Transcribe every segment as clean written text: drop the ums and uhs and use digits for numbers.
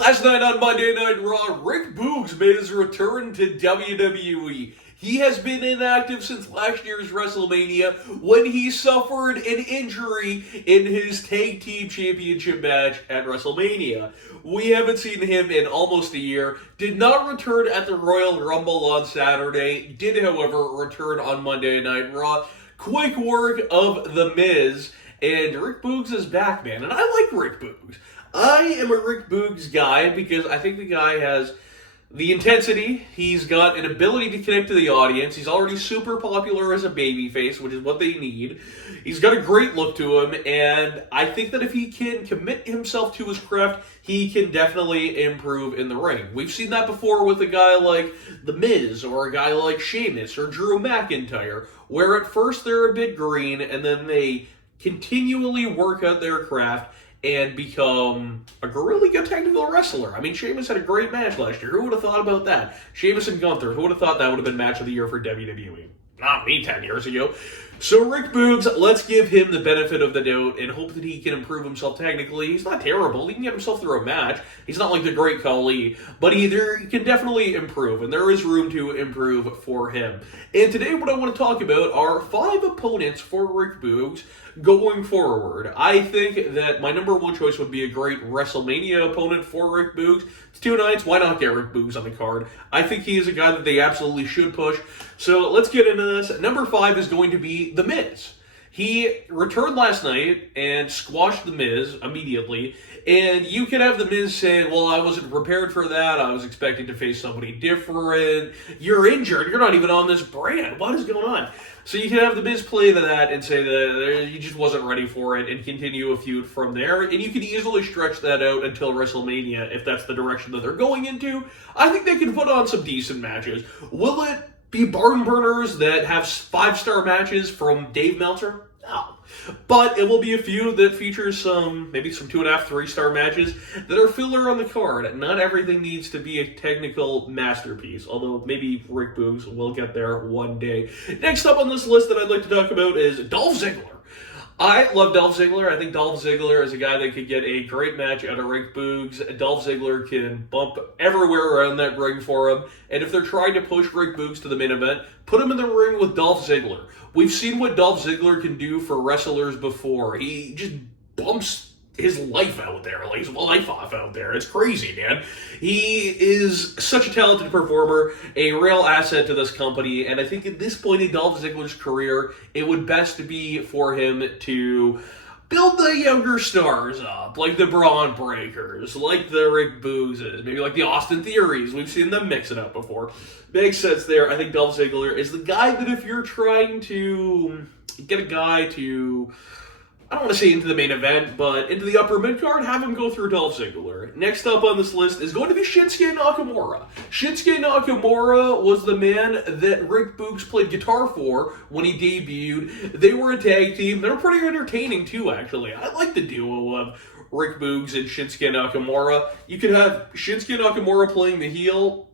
Last night on Monday Night Raw, Rick Boogs made his return to WWE. He has been inactive since last year's WrestleMania when he suffered an injury in his Tag Team Championship match at WrestleMania. We haven't seen him in almost a year. Did not return at the Royal Rumble on Saturday. Did, however, return on Monday Night Raw. Quick work of The Miz. And Rick Boogs is back, man. And I like Rick Boogs. I am a Rick Boogs guy because I think the guy has the intensity. He's got an ability to connect to the audience. He's already super popular as a babyface, which is what they need. He's got a great look to him, and I think that if he can commit himself to his craft, he can definitely improve in the ring. We've seen that before with a guy like The Miz, or a guy like Sheamus, or Drew McIntyre, where at first they're a bit green, and then they continually work out their craft and become a really good technical wrestler. I mean, Sheamus had a great match last year. Who would have thought about that? Sheamus and Gunther. Who would have thought that would have been match of the year for WWE? Not me 10 years ago. So Rick Boogs, let's give him the benefit of the doubt and hope that he can improve himself technically. He's not terrible. He can get himself through a match. He's not like the Great Khali, but he can definitely improve, and there is room to improve for him. And today what I want to talk about are 5 opponents for Rick Boogs going forward. I think that my number one choice would be a great WrestleMania opponent for Rick Boogs. It's 2 nights. Why not get Rick Boogs on the card? I think he is a guy that they absolutely should push. So let's get into this. Number 5 is going to be The Miz. He returned last night and squashed The Miz immediately. And you can have The Miz saying, well, I wasn't prepared for that. I was expecting to face somebody different. You're injured. You're not even on this brand. What is going on? So you can have The Miz play to that and say that he just wasn't ready for it and continue a feud from there. And you can easily stretch that out until WrestleMania if that's the direction that they're going into. I think they can put on some decent matches. Will it be barn burners that have 5-star matches from Dave Meltzer? No. But it will be a feud that features maybe some 2.5, 3-star matches that are filler on the card. Not everything needs to be a technical masterpiece, although maybe Rick Boogs will get there one day. Next up on this list that I'd like to talk about is Dolph Ziggler. I love Dolph Ziggler. I think Dolph Ziggler is a guy that could get a great match out of Rick Boogs. Dolph Ziggler can bump everywhere around that ring for him. And if they're trying to push Rick Boogs to the main event, put him in the ring with Dolph Ziggler. We've seen what Dolph Ziggler can do for wrestlers before. He just bumps his life out there, like his life off out there. It's crazy, man. He is such a talented performer, a real asset to this company, and I think at this point in Dolph Ziggler's career, it would best be for him to build the younger stars up, like the Braun Breakers, like the Rick Boogses, maybe like the Austin Theories. We've seen them mix it up before. Makes sense there. I think Dolph Ziggler is the guy that if you're trying to get a guy to, I don't want to say into the main event, but into the upper mid-card, have him go through Dolph Ziggler. Next up on this list is going to be Shinsuke Nakamura. Shinsuke Nakamura was the man that Rick Boogs played guitar for when he debuted. They were a tag team. They were pretty entertaining, too, actually. I like the duo of Rick Boogs and Shinsuke Nakamura. You could have Shinsuke Nakamura playing the heel,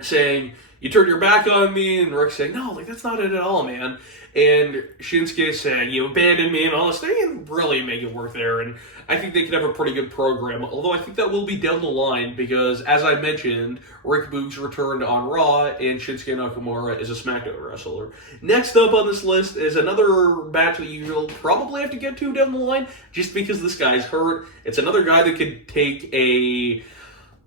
saying, you turned your back on me, and Rick saying, no, like that's not it at all, man. And Shinsuke saying, you abandoned me and all this thing, and really make it work there. And I think they could have a pretty good program, although I think that will be down the line because, as I mentioned, Rick Boogs returned on Raw, and Shinsuke Nakamura is a SmackDown wrestler. Next up on this list is another match that you'll probably have to get to down the line, just because this guy's hurt. It's another guy that could take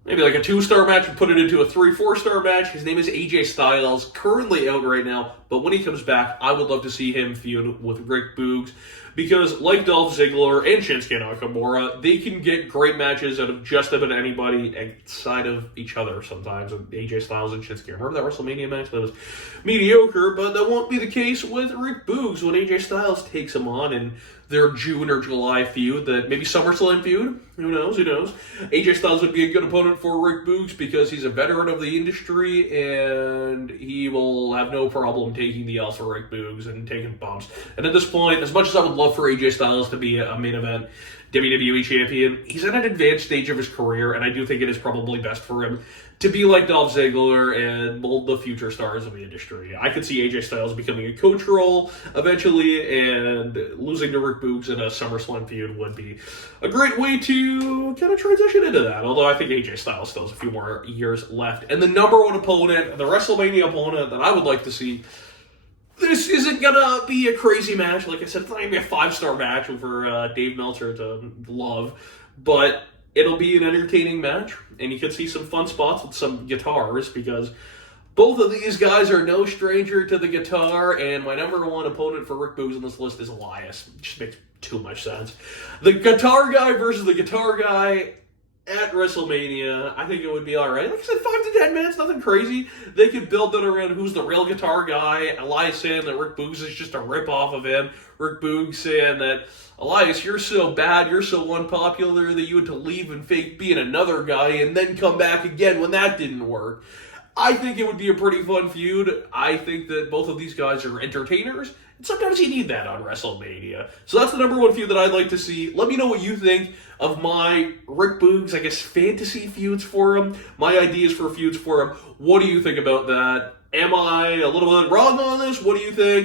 maybe like a 2-star match and put it into a 3, 4-star match. His name is AJ Styles, currently out right now, but when he comes back, I would love to see him feud with Rick Boogs, because like Dolph Ziggler and Shinsuke Nakamura, they can get great matches out of just about anybody outside of each other sometimes. And AJ Styles and Shinsuke, remember that WrestleMania match? That was mediocre, but that won't be the case with Rick Boogs when AJ Styles takes him on in their June or July feud, that maybe SummerSlam feud. Who knows? AJ Styles would be a good opponent for Rick Boogs because he's a veteran of the industry and he will have no problem taking the L for Rick Boogs and taking bumps. And at this point, as much as I would love for AJ Styles to be a main event WWE champion. He's at an advanced stage of his career, and I do think it is probably best for him to be like Dolph Ziggler and mold the future stars of the industry. I could see AJ Styles becoming a coach role eventually, and losing to Rick Boogs in a SummerSlam feud would be a great way to kind of transition into that. Although I think AJ Styles still has a few more years left. And the number one opponent, the WrestleMania opponent that I would like to see, this isn't gonna be a crazy match. Like I said, it's not gonna be a 5-star match for Dave Meltzer to love, but it'll be an entertaining match, and you can see some fun spots with some guitars, because both of these guys are no stranger to the guitar, and my number one opponent for Rick Boogs on this list is Elias. It just makes too much sense. The guitar guy versus the guitar guy at WrestleMania, I think it would be alright. Like I said, 5 to 10 minutes, nothing crazy. They could build it around who's the real guitar guy. Elias saying that Rick Boogs is just a rip-off of him. Rick Boogs saying that, Elias, you're so bad, you're so unpopular that you had to leave and fake being another guy and then come back again when that didn't work. I think it would be a pretty fun feud. I think that both of these guys are entertainers, and sometimes you need that on WrestleMania. So that's the number one feud that I'd like to see. Let me know what you think of my Rick Boogs, I guess, fantasy feuds for him, my ideas for feuds for him. What do you think about that? Am I a little bit wrong on this? What do you think?